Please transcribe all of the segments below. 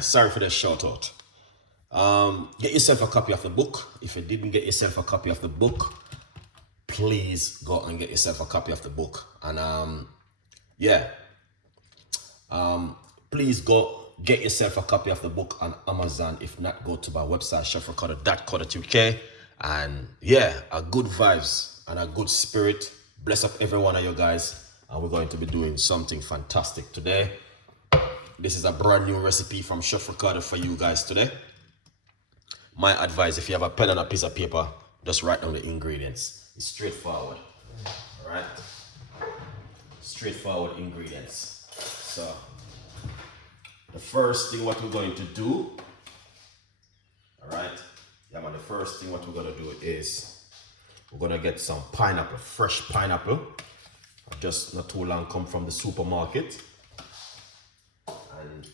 Sorry for the shout out. Get yourself a copy of the book. If you didn't get yourself a copy of the book, please go and get yourself a copy of the book. And please go get yourself a copy of the book on Amazon. If not, go to my website, chefricardo.co.uk. And a good vibes and a good spirit. Bless up every one of you guys. And we're going to be doing something fantastic today. This is a brand new recipe from Chef Ricardo for you guys today. My advice, if you have a pen and a piece of paper, just write down the ingredients. It's straightforward. All right? Straightforward ingredients. So, the first thing what we're going to do, all right? The first thing what we're going to do is we're going to get some pineapple, fresh pineapple. Just not too long come from the supermarket. And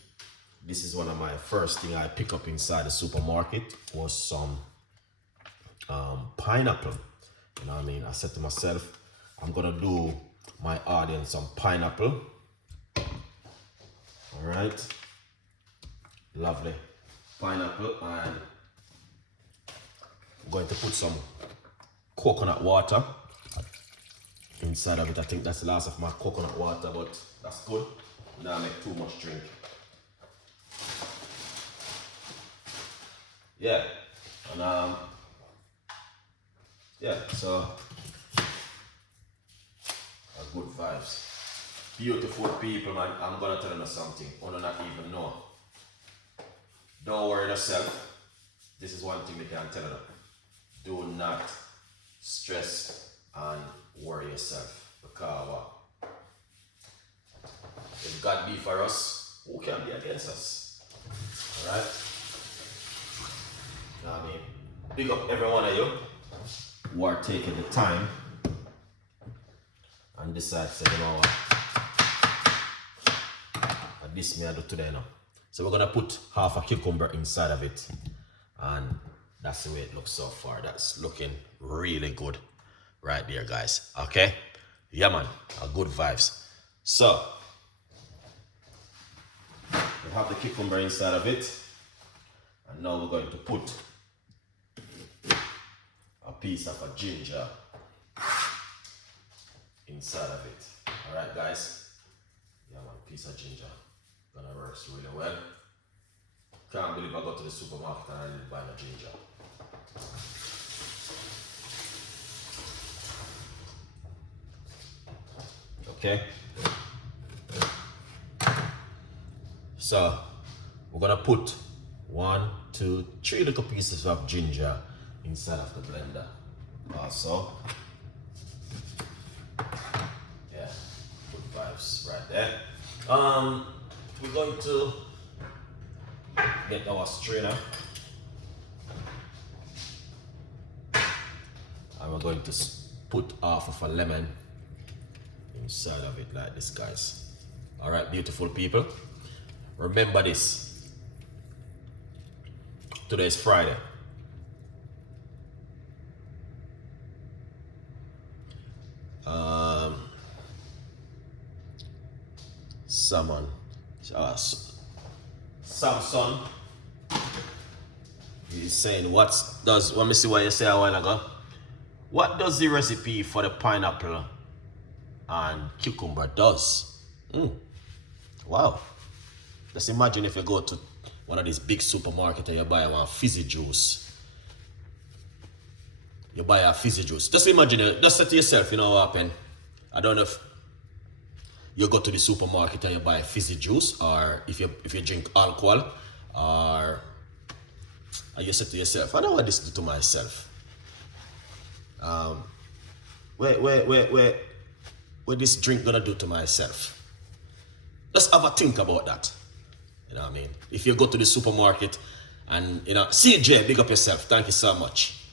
this is one of my first thing I pick up inside the supermarket was some pineapple. You know what I mean? I said to myself, I'm gonna do my audience some pineapple. All right, lovely pineapple, and I'm going to put some coconut water inside of it. I think that's the last of my coconut water, but that's good. Now make too much drink. So good vibes. Beautiful people, man. I'm gonna tell you something. You not even know. Don't worry yourself. This is one thing we can tell you. Do not stress and worry yourself. Because if God be for us, who can be against us? Alright? You know what I mean? Big up every one of you who are taking the time and decide to say, you know what? This me I do today now. So we're gonna put half a cucumber inside of it. And that's the way it looks so far. That's looking really good right there, guys. Okay? Yeah, man. Good vibes. So we have the cucumber inside of it. And now we're going to put a piece of a ginger inside of it. Alright, guys? Yeah, man. Piece of ginger. Gonna work really well. Can't believe I go to the supermarket and I didn't buy no ginger. Okay. So we're gonna put 1, 2, 3 little pieces of ginger inside of the blender. Also, good vibes right there. We're going to get our strainer and we're going to put half of a lemon inside of it like this, guys. All right, beautiful people. Remember this. Today is Friday. Someone, Samson is saying, let me see what you say a while ago. What does the recipe for the pineapple and cucumber does? Wow. Just imagine if you go to one of these big supermarkets and you buy one fizzy juice. You buy a fizzy juice. Just imagine it. Just say to yourself, you know what happened? I don't know if you go to the supermarket and you buy fizzy juice, or if you drink alcohol, or you say to yourself, I don't want this to do to myself. What this drink gonna do to myself? Just have a think about that. You know what I mean? If you go to the supermarket and, you know, CJ, big up yourself. Thank you so much.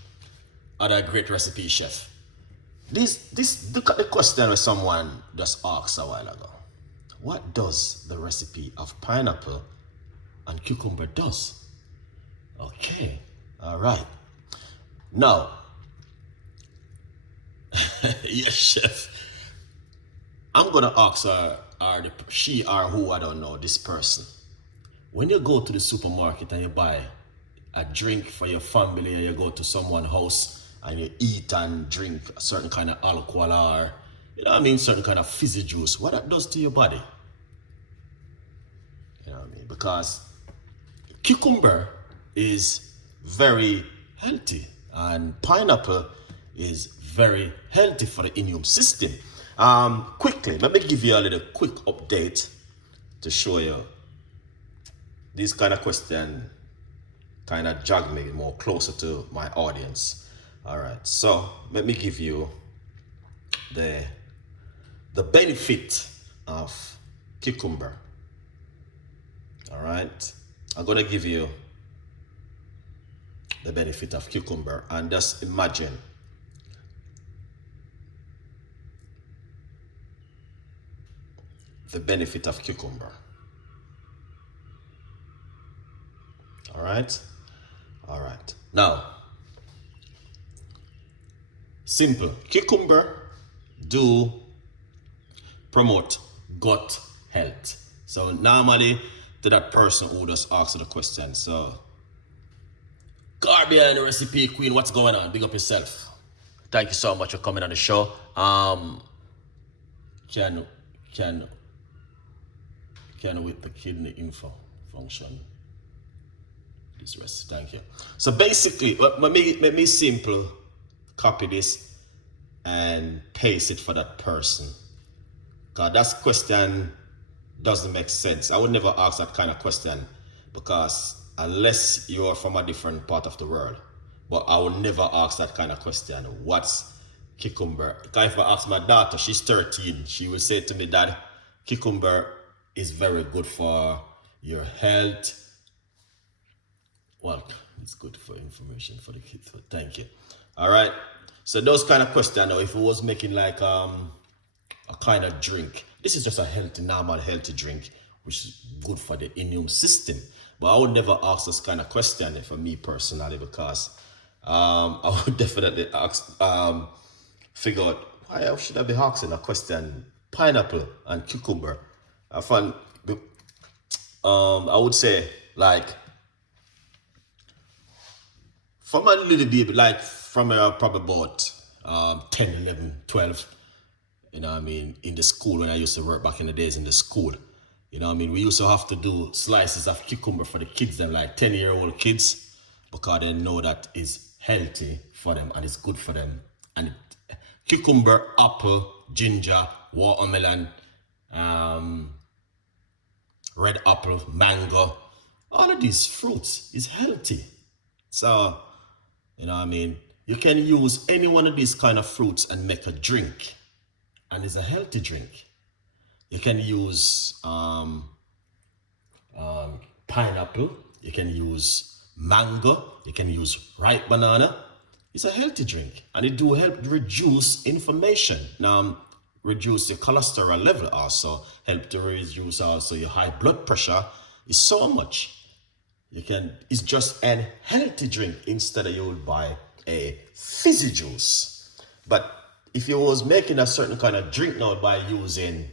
Other great recipe chef. Look at the question where someone just asked a while ago. What does the recipe of pineapple and cucumber does? Okay, all right. Now, yes, chef. I'm gonna ask her, or she or who, I don't know, this person. when you go to the supermarket and you buy a drink for your family, or you go to someone's house and you eat and drink a certain kind of alcohol, or you know what I mean, certain kind of fizzy juice, what that does to your body? You know what I mean? Because cucumber is very healthy and pineapple is very healthy for the immune system. Quickly, let me give you a little quick update to show you this kind of question kind of jog me more closer to my audience. All right, so let me give you the benefit of cucumber. All right, I'm gonna give you the benefit of cucumber, and just imagine the benefit of cucumber. All right, all right. Now, simple. Cucumber do promote gut health. So normally, to that person who just asked the question, so Caribbean recipe queen, what's going on? Big up yourself. Thank you so much for coming on the show. Can with the kidney info function this rest? Thank you. So basically, let me simple copy this and paste it for that person. Cause that question doesn't make sense. I would never ask that kind of question, because unless you are from a different part of the world. But I would never ask that kind of question. What's cucumber? Because if I ask my daughter, she's 13, she will say to me, Dad, cucumber is very good for your health. Well, it's good for information for the kids. So thank you. All right. So those kind of questions, if it was making like a kind of drink, this is just a healthy, normal, healthy drink, which is good for the immune system. But I would never ask this kind of question for me personally, because I would definitely ask, figure out why should I be asking a question pineapple and cucumber. I find, I would say, like, from a little baby, like from probably about 10, 11, 12, you know what I mean, in the school, when I used to work back in the days in the school, you know what I mean, we used to have to do slices of cucumber for the kids, them like 10-year-old kids, because they know that is healthy for them and it's good for them. And cucumber, apple, ginger, watermelon, red apple, mango, all of these fruits is healthy. So, you know what I mean, you can use any one of these kind of fruits and make a drink, and it's a healthy drink. You can use pineapple, you can use mango, you can use ripe banana. It's a healthy drink, and it do help reduce inflammation. Now, reduce your cholesterol level also, help to reduce also your high blood pressure. Is so much. It's just a healthy drink instead of you would buy a fizzy juice. But if you was making a certain kind of drink now by using,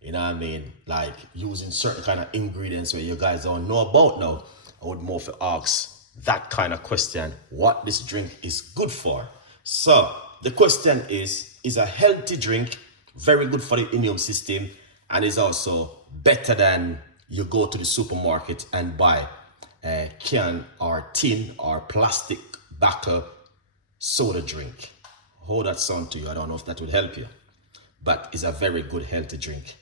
you know what I mean, like using certain kind of ingredients where you guys don't know about now, I would more ask that kind of question, what this drink is good for. So the question is a healthy drink very good for the immune system, and is also better than you go to the supermarket and buy a can or tin or plastic bottle soda drink? How that sound to you? I don't know if that would help you, but it's a very good healthy drink.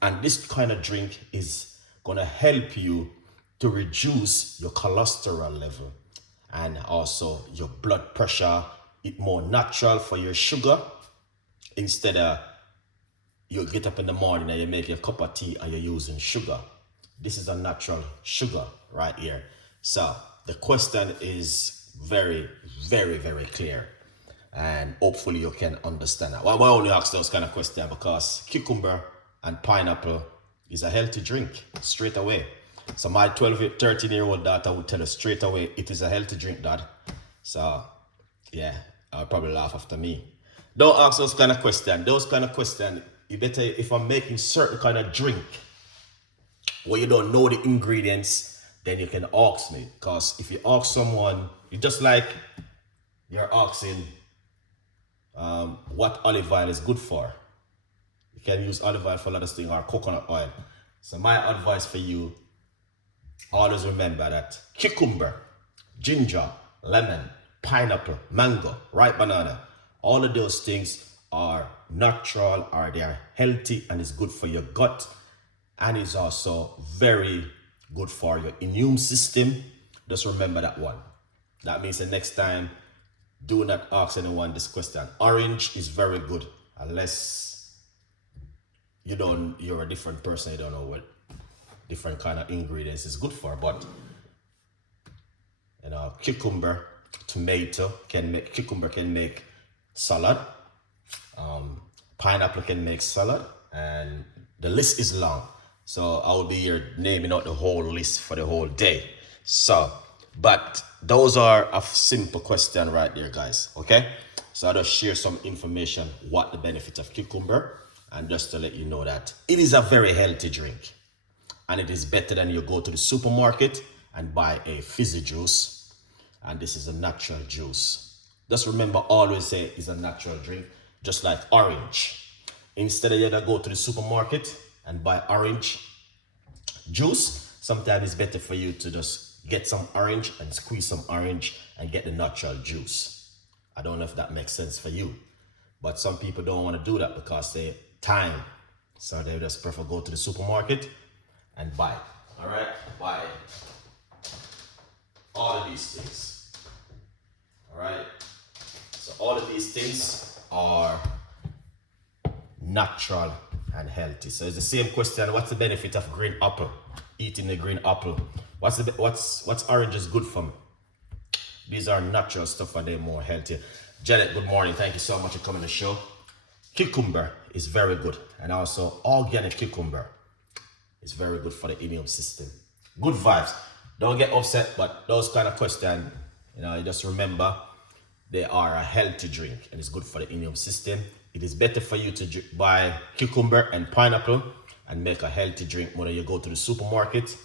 And this kind of drink is gonna help you to reduce your cholesterol level and also your blood pressure. It's more natural for your sugar, instead of you get up in the morning and you make a cup of tea and you're using sugar. This is a natural sugar right here. So the question is very, very, very clear, and hopefully you can understand that. Well, I only ask those kind of questions because cucumber and pineapple is a healthy drink straight away. So my 12, 13-year-old daughter would tell us straight away, it is a healthy drink, Dad. So yeah, I'll probably laugh after me. Don't ask those kind of questions. Those kind of questions, you better, if I'm making certain kind of drink, Or you don't know the ingredients, then you can ask me. Because if you ask someone, it's just like you're asking what olive oil is good for. You can use olive oil for a lot of things, or coconut oil. So my advice for you, always remember that cucumber, ginger, lemon, pineapple, mango, ripe banana, all of those things are natural, or they are healthy, and it's good for your gut, and it's also very good for your immune system. Just remember that one. That means the next time, do not ask anyone this question. Orange is very good, unless you're a different person, you don't know what different kind of ingredients is good for. But cucumber, tomato cucumber can make salad, pineapple can make salad, and the list is long. So I will be here naming out the whole list for the whole day. So, but those are a simple question right there, guys. Okay, so I'll just share some information what the benefit of cucumber, and just to let you know that it is a very healthy drink, and it is better than you go to the supermarket and buy a fizzy juice. And this is a natural juice. Just remember, always say it's a natural drink, just like orange. Instead of you to go to the supermarket and buy orange juice, sometimes it's better for you to just get some orange and squeeze some orange and get the natural juice. I don't know if that makes sense for you, but some people don't want to do that because they time. So they just prefer go to the supermarket and buy. All right, buy all of these things. All right, so all of these things are natural and healthy. So it's the same question: what's the benefit of green apple? Eating the green apple. What's orange is good for me? These are natural stuff, and they're more healthy. Janet, good morning. Thank you so much for coming to the show. Cucumber is very good, and also organic cucumber is very good for the immune system. Good vibes. Don't get upset, but those kind of questions, you just remember they are a healthy drink, and it's good for the immune system. It is better for you to buy cucumber and pineapple and make a healthy drink more than you go to the supermarket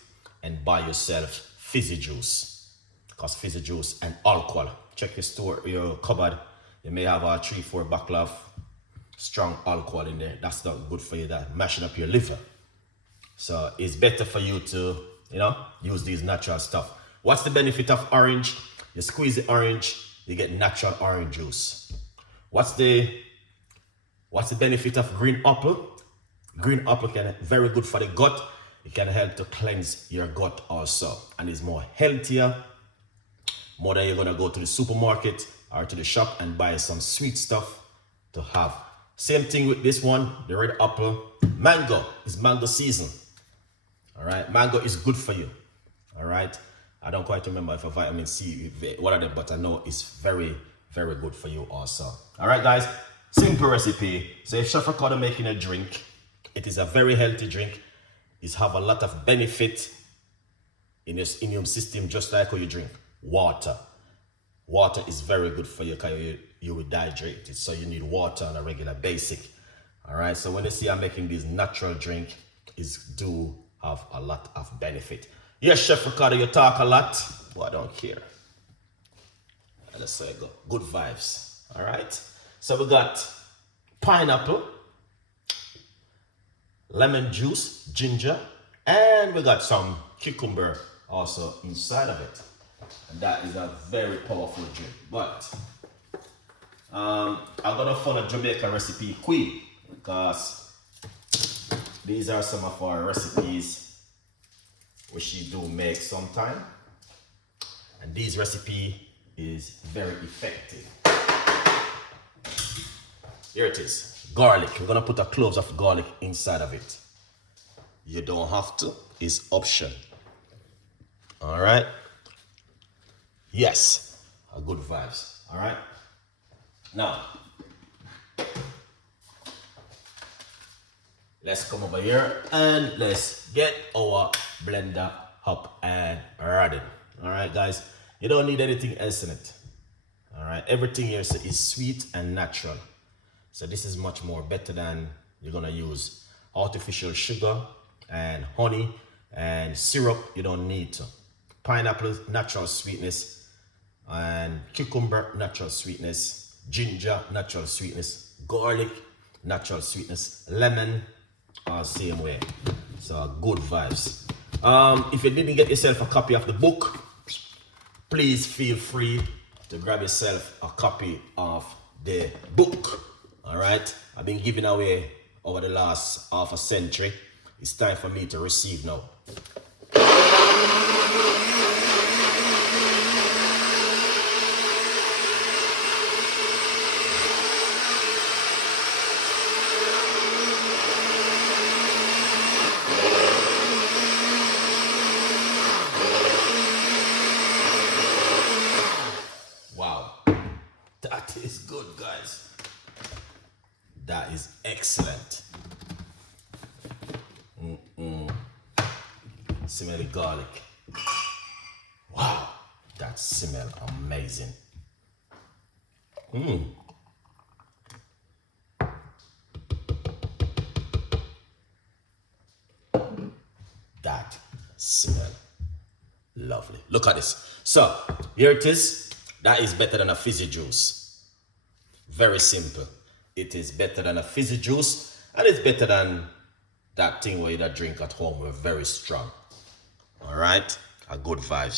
and buy yourself fizzy juice. Because fizzy juice and alcohol. Check your store, your cupboard. You may have a 3-4 bottle of strong alcohol in there. That's not good for you. That's mashing up your liver. So it's better for you to, use these natural stuff. What's the benefit of orange? You squeeze the orange, you get natural orange juice. What's the benefit of green apple? Green apple can very good for the gut. It can help to cleanse your gut also, and is more healthier. More than you're gonna go to the supermarket or to the shop and buy some sweet stuff to have. Same thing with this one, the red apple. Mango is mango season. All right, mango is good for you. All right, I don't quite remember if a vitamin C, one of them, but I know it's very, very good for you also. All right, guys, simple recipe. So if Chef Ricardo making a drink, it is a very healthy drink. It have a lot of benefit in your immune system, just like how you drink water. Water is very good for you because you will dehydrate it. So you need water on a regular basis. All right, so when you see I'm making this natural drink, is do have a lot of benefit. Yes, Chef Ricardo, you talk a lot, but I don't care. Let's say go. Good vibes. All right. So we got pineapple, lemon juice, ginger, and we got some cucumber also inside of it. And that is a very powerful drink. But I'm gonna follow a Jamaican recipe quick because these are some of our recipes which she do make sometime. And this recipe is very effective. Here it is, garlic. We're gonna put a cloves of garlic inside of it. You don't have to, it's option. All right. Yes, a good vibes. All right. Now, let's come over here and let's get our blender up and running. All right, guys. You don't need anything else in it. All right. Everything here is sweet and natural. So this is much more better than you're gonna use artificial sugar and honey And syrup, you don't need to. Pineapple, natural sweetness. And cucumber, natural sweetness. Ginger, natural sweetness. Garlic, natural sweetness. Lemon, same way. So good vibes. If you didn't get yourself a copy of the book, please feel free to grab yourself a copy of the book. All right, I've been giving away over the last half a century. It's time for me to receive now. Wow, that is good, guys. That is excellent. Smell the garlic. Wow, that smell amazing. That smell lovely. Look at this. So here it is. That is better than a fizzy juice. Very simple. It is better than a fizzy juice, and it's better than that thing where you drink at home. We're very strong. All right, a good vibes.